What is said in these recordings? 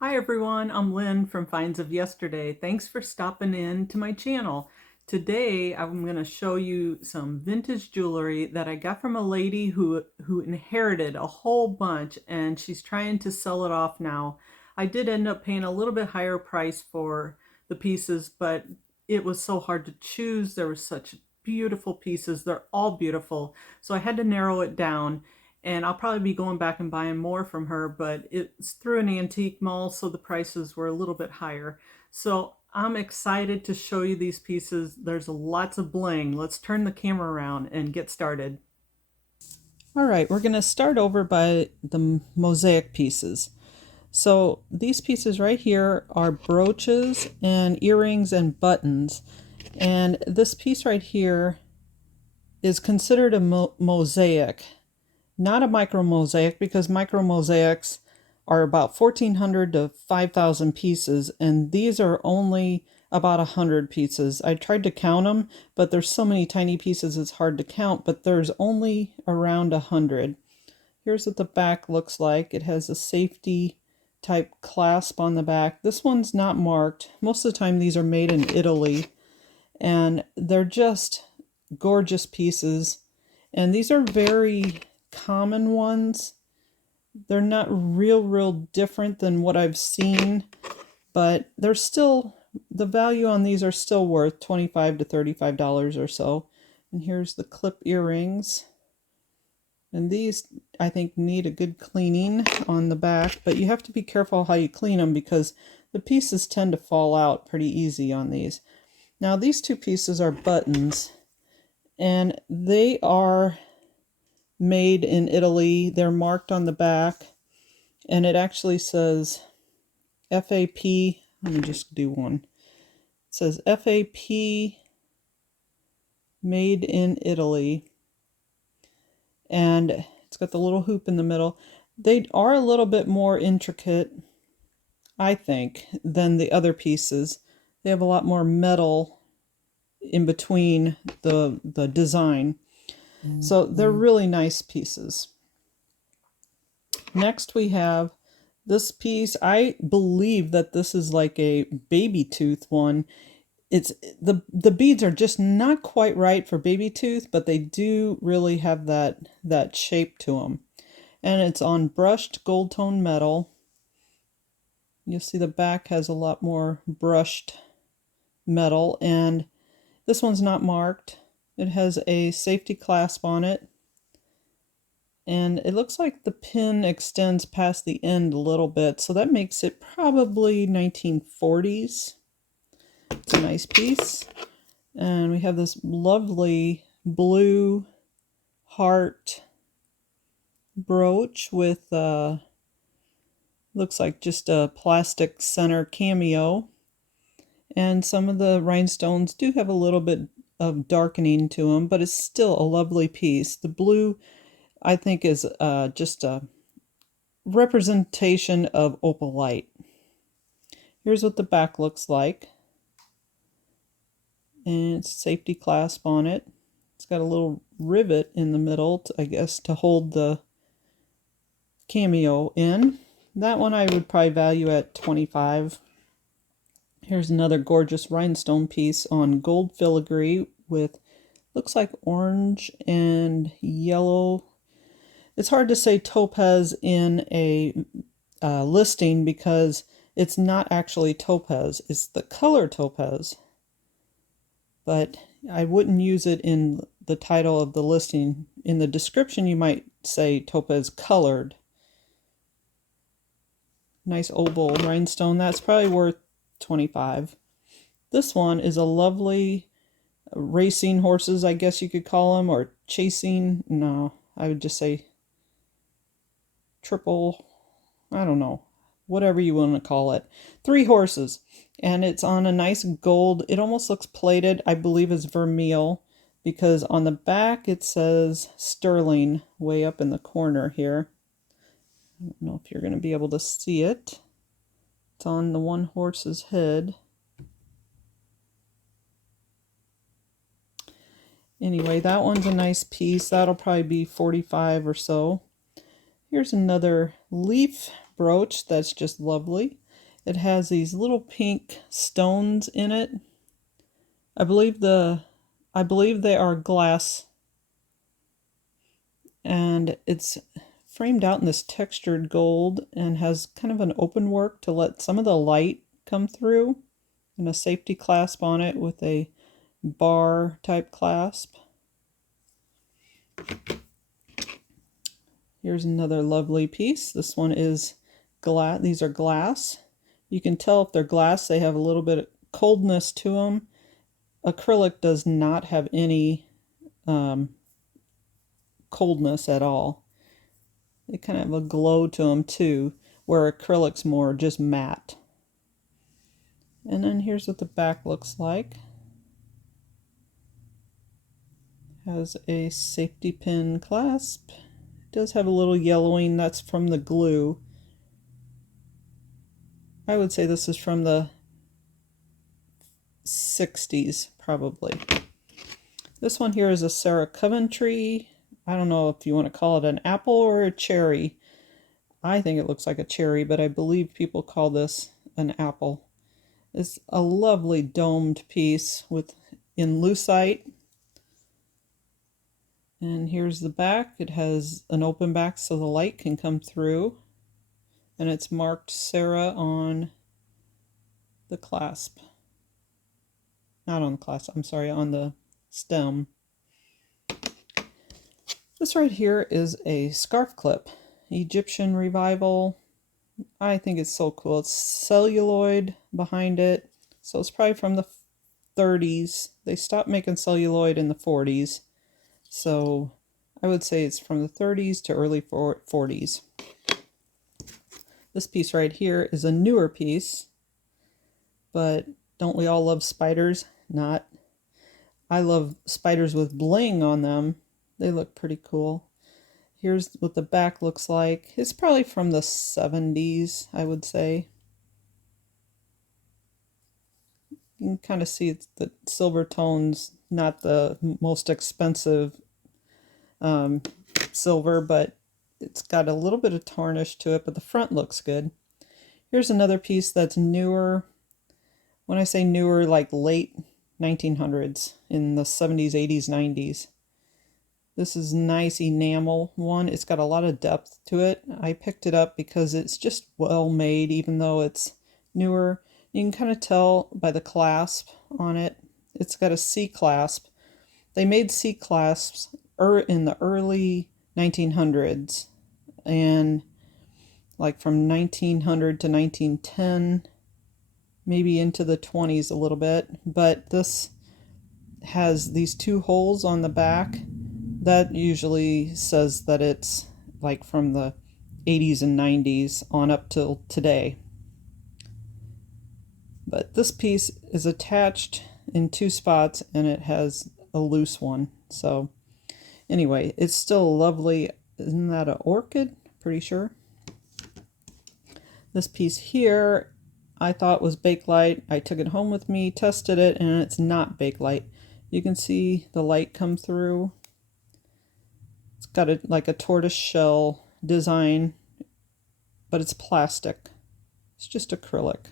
Hi everyone, I'm Lynn from Finds of Yesterday. Thanks for stopping in to my channel. Today I'm going to show you some vintage jewelry that I got from a lady who inherited a whole bunch and she's trying to sell it off now. I did end up paying a little bit higher price for the pieces, but it was so hard to choose. There were such beautiful pieces. They're all beautiful. So I had to narrow it down, and I'll probably be going back and buying more from her, but it's through an antique mall, so the prices were a little bit higher. So I'm excited to show you these pieces. There's lots of bling. Let's turn the camera around and get started. All right, we're going to start over by the mosaic pieces. So these pieces right here are brooches and earrings and buttons. And this piece right here is considered a mosaic. Not a micro mosaic, because micro mosaics are about 1,400 to 5,000 pieces, and these are only about 100 pieces. I tried to count them, but there's so many tiny pieces it's hard to count, but there's only around 100. Here's what the back looks like. It has a safety type clasp on the back. This one's not marked. Most of the time these are made in Italy, and they're just gorgeous pieces. And these are very common ones. They're not real different than what I've seen, but they're still, the value on these are still worth $25 to $35 or so. And here's the clip earrings. And these, I think, need a good cleaning on the back, but you have to be careful how you clean them because the pieces tend to fall out pretty easy on these. Now these two pieces are buttons, and they are made in Italy. They're marked on the back, and it actually says FAP. Let me just do one. It says FAP made in Italy, and it's got the little hoop in the middle. They are a little bit more intricate, I think, than the other pieces. They have a lot more metal in between the design. So they're really nice pieces. Next we have this piece. I believe that this is like a baby tooth one. It's the beads are just not quite right for baby tooth, but they do really have that shape to them. And it's on brushed gold tone metal. You'll see the back has a lot more brushed metal, and this one's not marked. It has a safety clasp on it, and it looks like the pin extends past the end a little bit, so that makes it probably 1940s. It's a nice piece. And we have this lovely blue heart brooch with looks like just a plastic center cameo, and some of the rhinestones do have a little bit of darkening to them, but it's still a lovely piece. The blue, I think, is just a representation of opalite. Here's what the back looks like, and it's a safety clasp on it. It's got a little rivet in the middle, I guess, to hold the cameo in. That one I would probably value at $25. Here's another gorgeous rhinestone piece on gold filigree with, looks like orange and yellow. It's hard to say topaz in a listing because it's not actually topaz. It's the color topaz. But I wouldn't use it in the title of the listing. In the description, you might say topaz colored. Nice oval rhinestone. That's probably worth $25. This one is a lovely racing horses, I guess you could call them, or chasing. No, I would just say triple, I don't know, whatever you want to call it. 3 horses, and it's on a nice gold. It almost looks plated. I believe it's vermeil, because on the back it says sterling way up in the corner here. I don't know if you're going to be able to see it. It's on the one horse's head. Anyway, that one's a nice piece. That'll probably be $45 or so. Here's another leaf brooch that's just lovely. It has these little pink stones in it. I believe they are glass, and it's framed out in this textured gold and has kind of an open work to let some of the light come through, and a safety clasp on it with a bar type clasp. Here's another lovely piece. This one is glass. These are glass. You can tell if they're glass, they have a little bit of coldness to them. Acrylic does not have any coldness at all. They kind of have a glow to them too, where acrylic's more just matte. And then here's what the back looks like. Has a safety pin clasp. It does have a little yellowing, that's from the glue. I would say this is from the 60s, probably. This one here is a Sarah Coventry. I don't know if you want to call it an apple or a cherry. I think it looks like a cherry, but I believe people call this an apple. It's a lovely domed piece in lucite. And here's the back. It has an open back so the light can come through. And it's marked Sarah on the clasp. Not on the clasp, I'm sorry, on the stem. This right here is a scarf clip. Egyptian Revival. I think it's so cool. It's celluloid behind it. So it's probably from the 30s. They stopped making celluloid in the 40s. So I would say it's from the 30s to early 40s. This piece right here is a newer piece. But don't we all love spiders? Not. I love spiders with bling on them. They look pretty cool. Here's what the back looks like. It's probably from the 70s, I would say. You can kind of see it's the silver tones, not the most expensive silver, but it's got a little bit of tarnish to it, but the front looks good. Here's another piece that's newer. When I say newer, like late 1900s, in the 70s, 80s, 90s. This is nice enamel one. It's got a lot of depth to it. I picked it up because it's just well made, even though it's newer. You can kind of tell by the clasp on it. It's got a C clasp. They made C clasps in the early 1900s, and like from 1900 to 1910, maybe into the 20s a little bit. But this has these two holes on the back. That usually says that it's like from the 80s and 90s on up till today. But this piece is attached in two spots and it has a loose one. So anyway, it's still lovely. Isn't that an orchid? Pretty sure. This piece here I thought was Bakelite. I took it home with me, tested it, and it's not Bakelite. You can see the light come through. It's got like a tortoise shell design, but it's plastic. It's just acrylic.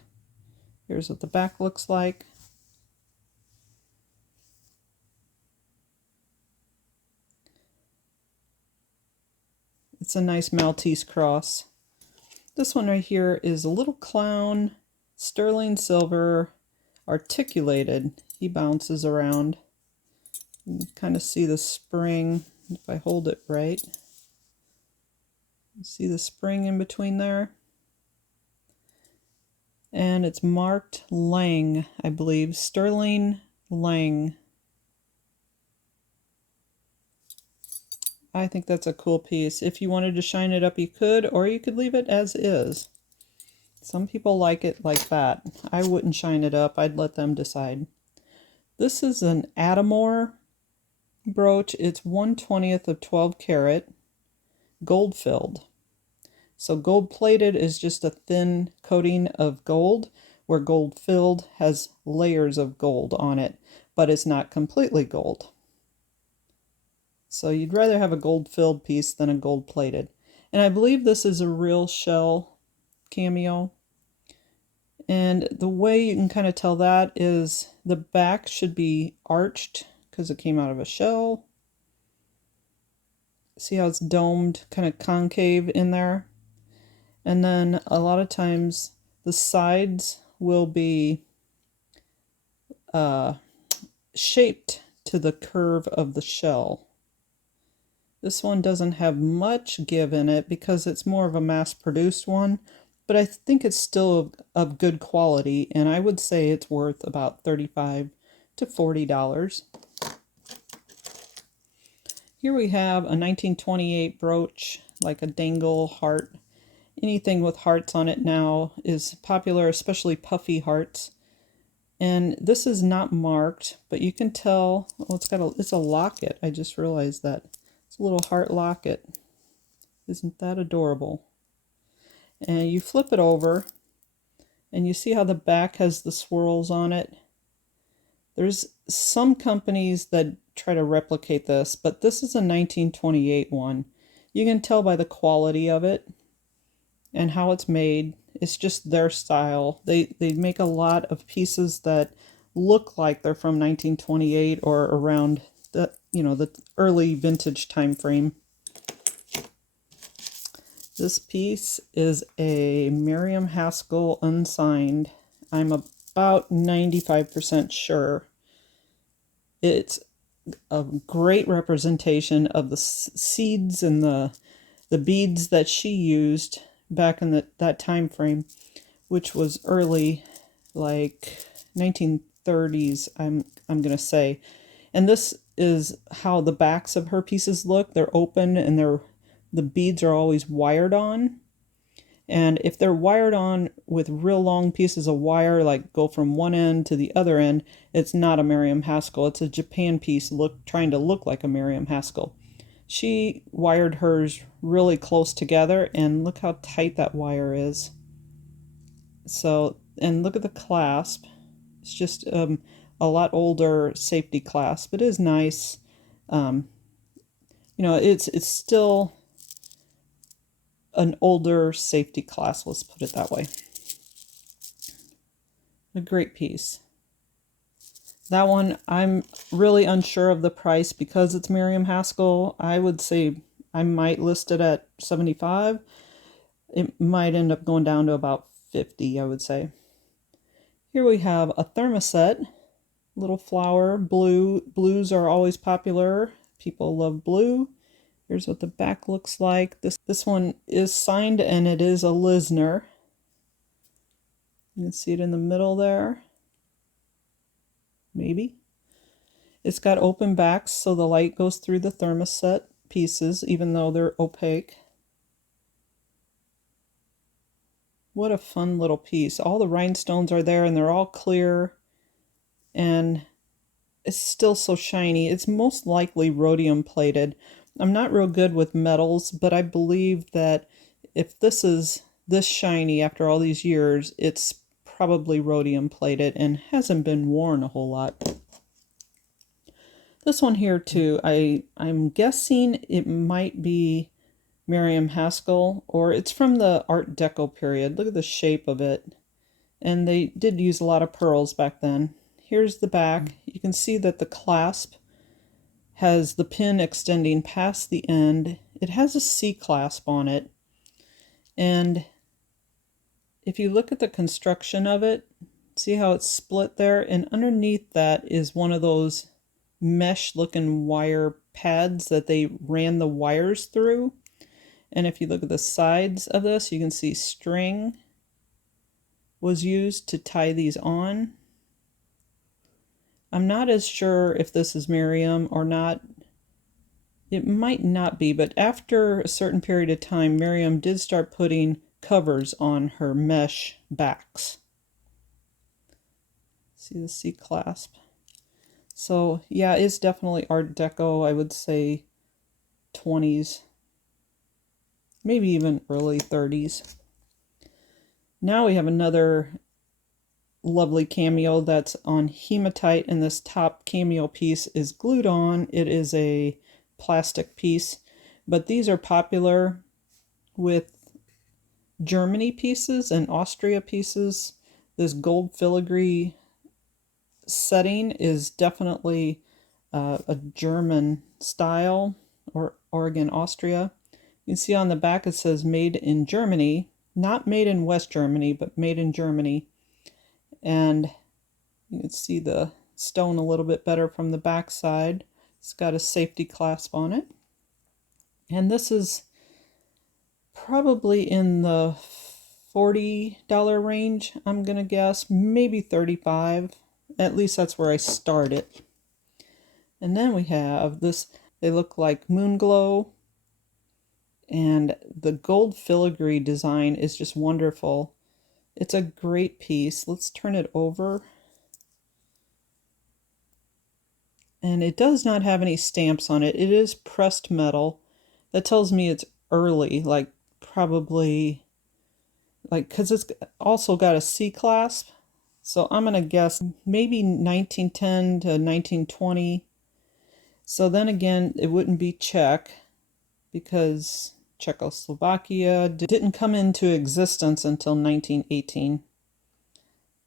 Here's what the back looks like. It's a nice Maltese cross. This one right here is a little clown, sterling silver, articulated. He bounces around. You can kind of see the spring if I hold it right. You see the spring in between there? And it's marked Lang, I believe. Sterling Lang. I think that's a cool piece. If you wanted to shine it up, you could, or you could leave it as is. Some people like it like that. I wouldn't shine it up. I'd let them decide. This is an Atamore brooch. It's 1/20th of 12 karat, gold filled. So gold plated is just a thin coating of gold, where gold filled has layers of gold on it, but it's not completely gold. So you'd rather have a gold filled piece than a gold plated. And I believe this is a real shell cameo. And the way you can kind of tell that is the back should be arched because it came out of a shell. See how it's domed, kind of concave in there? And then a lot of times the sides will be shaped to the curve of the shell. This one doesn't have much give in it because it's more of a mass-produced one, but I think it's still of good quality, and I would say it's worth about $35 to $40. Here we have a 1928 brooch, like a dangle heart. Anything with hearts on it now is popular, especially puffy hearts. And this is not marked, but you can tell, oh, it's a locket. I just realized that. It's a little heart locket. Isn't that adorable? And you flip it over, and you see how the back has the swirls on it. There's some companies that try to replicate this, but this is a 1928 one. You can tell by the quality of it and how it's made. It's just their style. They make a lot of pieces that look like they're from 1928 or around the, the early vintage time frame. This piece is a Miriam Haskell unsigned. I'm about 95% sure. It's a great representation of the seeds and the beads that she used back in that time frame, which was early, like 1930s, I'm gonna say. And this is how the backs of her pieces look. They're open and the beads are always wired on. And if they're wired on with real long pieces of wire, like go from one end to the other end, it's not a Miriam Haskell. It's a Japan piece trying to look like a Miriam Haskell. She wired hers really close together, and look how tight that wire is. So, and look at the clasp. It's just a lot older safety clasp. It is nice. It's still an older safety clasp, let's put it that way. A great piece. That one, I'm really unsure of the price because it's Miriam Haskell. I would say I might list it at $75. It might end up going down to about $50, I would say. Here we have a thermoset, little flower, blue. Blues are always popular. People love blue. Here's what the back looks like. This one is signed and it is a Lisner. You can see it in the middle there. Maybe. It's got open backs so the light goes through the thermoset pieces even though they're opaque. What a fun little piece. All the rhinestones are there and they're all clear and it's still so shiny. It's most likely rhodium plated. I'm not real good with metals, but I believe that if this is this shiny after all these years, it's probably rhodium plated and hasn't been worn a whole lot. This one here too, I'm guessing it might be Miriam Haskell, or it's from the Art Deco period. Look at the shape of it. And they did use a lot of pearls back then. Here's the back. You can see that the clasp has the pin extending past the end. It has a C clasp on it. And if you look at the construction of it, see how it's split there? And underneath that is one of those mesh looking wire pads that they ran the wires through. And if you look at the sides of this, you can see string was used to tie these on. I'm not as sure if this is Miriam or not. It might not be, but after a certain period of time, Miriam did start putting covers on her mesh backs. See the C clasp? So yeah, it's definitely Art Deco. I would say 20s, maybe even early 30s. Now we have another lovely cameo that's on hematite, and this top cameo piece is glued on. It is a plastic piece, but these are popular with Germany pieces and Austria pieces. This gold filigree setting is definitely a German style, or Oregon, Austria. You can see on the back it says made in Germany, not made in West Germany, but made in Germany. And you can see the stone a little bit better from the back side. It's got a safety clasp on it. And this is probably in the $40 range, I'm gonna guess, maybe $35. At least that's where I started. And then we have this, they look like moon glow, and the gold filigree design is just wonderful. It's a great piece. Let's turn it over. And it does not have any stamps on it. It is pressed metal. That tells me it's early, like probably, like, because it's also got a C clasp. So I'm going to guess maybe 1910 to 1920. So then again, it wouldn't be Czech, because Czechoslovakia didn't come into existence until 1918.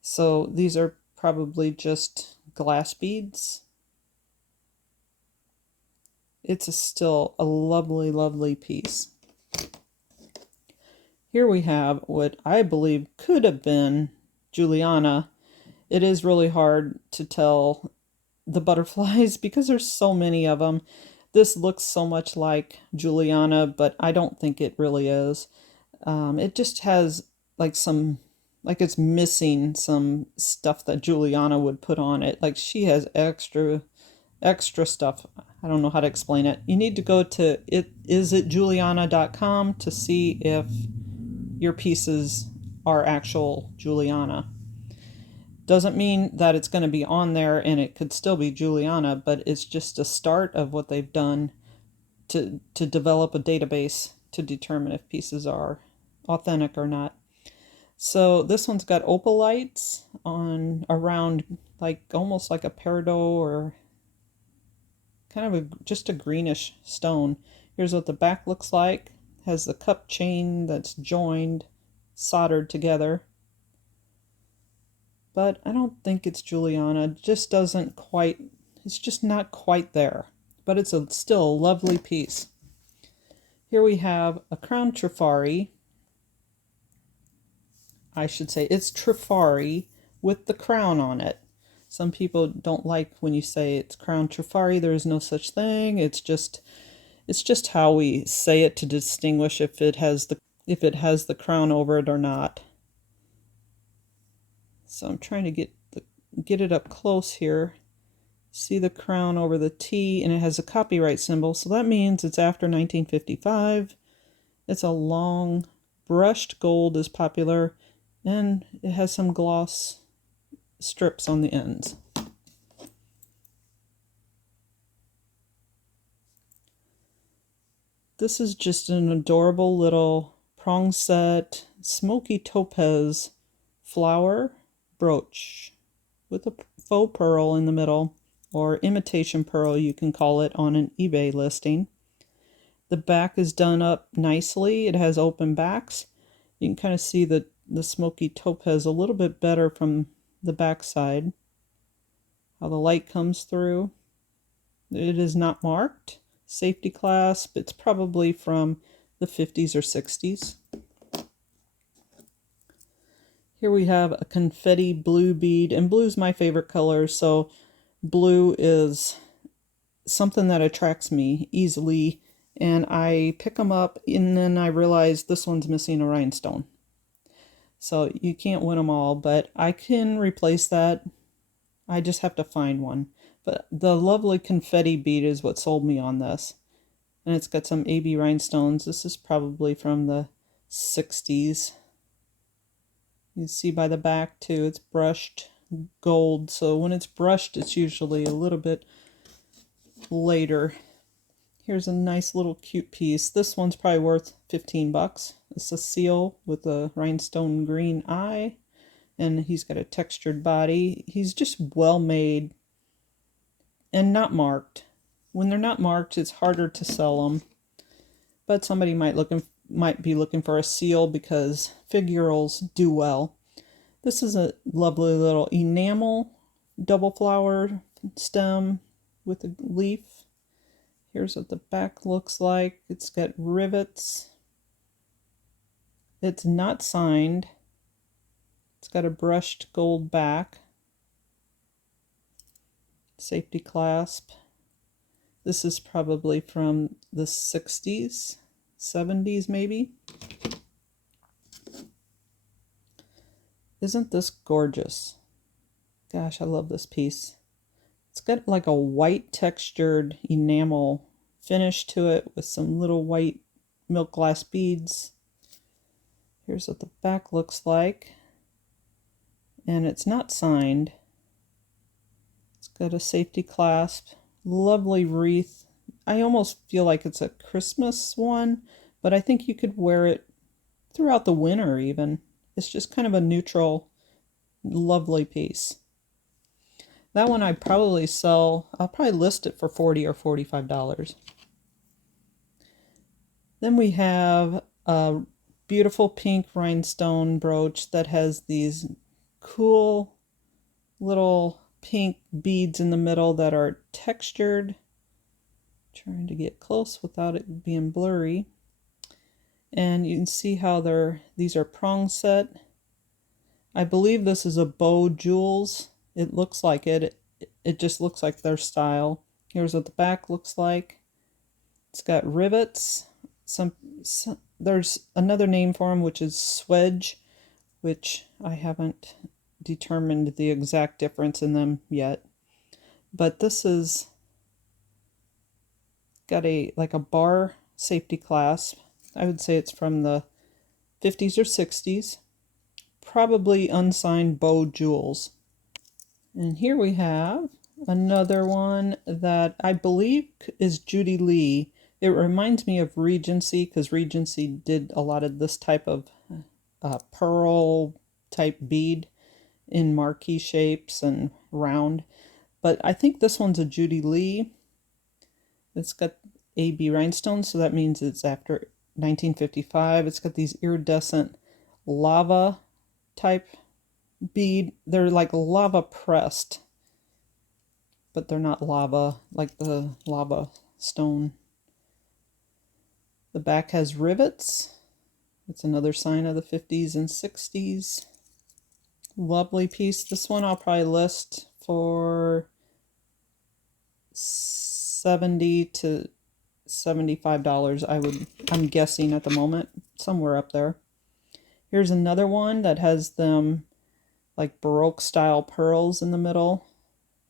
So these are probably just glass beads. It's still a lovely, lovely piece. Here we have what I believe could have been Juliana. It is really hard to tell the butterflies because there's so many of them. This looks so much like Juliana, but I don't think it really is. It just has like like it's missing some stuff that Juliana would put on it. Like she has extra stuff. I don't know how to explain it. You need to go to isitjuliana.com to see if your pieces are actual Juliana. Doesn't mean that it's going to be on there and it could still be Juliana, but it's just a start of what they've done to develop a database to determine if pieces are authentic or not. So this one's got opalites on around, like almost like a peridot, or kind of just a greenish stone. Here's what the back looks like. It has the cup chain that's joined, soldered together. But I don't think it's Juliana. It just doesn't quite, it's just not quite there. But it's still a lovely piece. Here we have a crown trifari. I should say it's trifari with the crown on it. Some people don't like when you say it's crown trifari. There is no such thing. It's just how we say it to distinguish if it has the crown over it or not. So I'm trying to get it up close here. See the crown over the T, and it has a copyright symbol, so that means it's after 1955. It's a long brushed gold is popular, and it has some gloss strips on the ends. This is just an adorable little prong set smoky topaz flower brooch with a faux pearl in the middle, or imitation pearl you can call it on an eBay listing. The back is done up nicely. It has open backs. You can kind of see the smoky topaz a little bit better from the back side, how the light comes through. It is not marked. Safety clasp. It's probably from the 50s or 60s. Here we have a confetti blue bead, and blue is my favorite color, so blue is something that attracts me easily, and I pick them up, and then I realize this one's missing a rhinestone. So you can't win them all, but I can replace that. I just have to find one. But the lovely confetti bead is what sold me on this. And it's got some AB rhinestones. This is probably from the 60s. You see by the back too, it's brushed gold. So when it's brushed, it's usually a little bit later. Here's a nice little cute piece. This one's probably worth 15 bucks. It's a seal with a rhinestone green eye, and he's got a textured body. He's just well made and not marked. When they're not marked, it's harder to sell them. But somebody might be looking for a seal because figurals do well. This is a lovely little enamel double flower stem with a leaf. Here's what the back looks like. It's got rivets. It's not signed. It's got a brushed gold back. Safety clasp. This is probably from the 60s, 70s maybe. Isn't this gorgeous? Gosh, I love this piece. It's got like a white textured enamel finish to it with some little white milk glass beads. Here's what the back looks like. And it's not signed. It's got a safety clasp. Lovely wreath. I almost feel like it's a Christmas one, but I think you could wear it throughout the winter even. It's just kind of a neutral, lovely piece. That one I'd probably sell, I'll probably list it for $40 or $45. Then we have a beautiful pink rhinestone brooch that has these cool little pink beads in the middle that are textured. Trying to get close without it being blurry. And you can see how these are prong set. I believe this is a bow jewels. It looks like it. It just looks like their style. Here's what the back looks like. It's got rivets. There's another name for them, which is swedge, which I haven't determined the exact difference in them yet. But this is got like a bar safety clasp. I would say it's from the 50s or 60s. Probably unsigned bow jewels. And here we have another one that I believe is Judy Lee. It reminds me of Regency because Regency did a lot of this type of pearl type bead in marquee shapes and round. But I think this one's a Judy Lee. It's got AB rhinestones, so that means it's after 1955. It's got these iridescent lava type bead. They're like lava pressed, but they're not lava like the lava stone. The back has rivets. It's another sign of the 50s and 60s. Lovely piece. This one I'll probably list for $70 to $75. I'm guessing at the moment, somewhere up there. Here's another one that has them like Baroque style pearls in the middle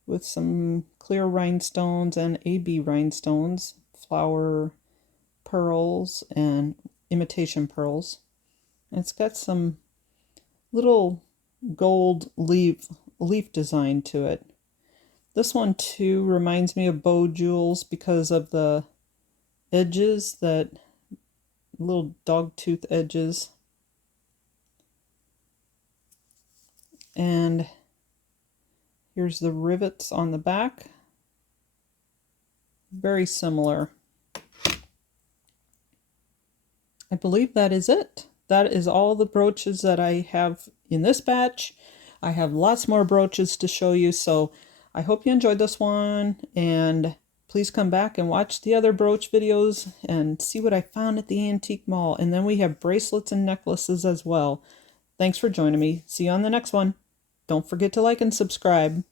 with some clear rhinestones and AB rhinestones, flower pearls and imitation pearls. And it's got some little gold leaf design to it. This one too reminds me of bow jewels because of the edges, that little dog tooth edges. And here's the rivets on the back. Very similar. I believe that is it. That is all the brooches that I have in this batch. I have lots more brooches to show you, so I hope you enjoyed this one, and please come back and watch the other brooch videos and see what I found at the antique mall. And then we have bracelets and necklaces as well. Thanks for joining me. See you on the next one. Don't forget to like and subscribe.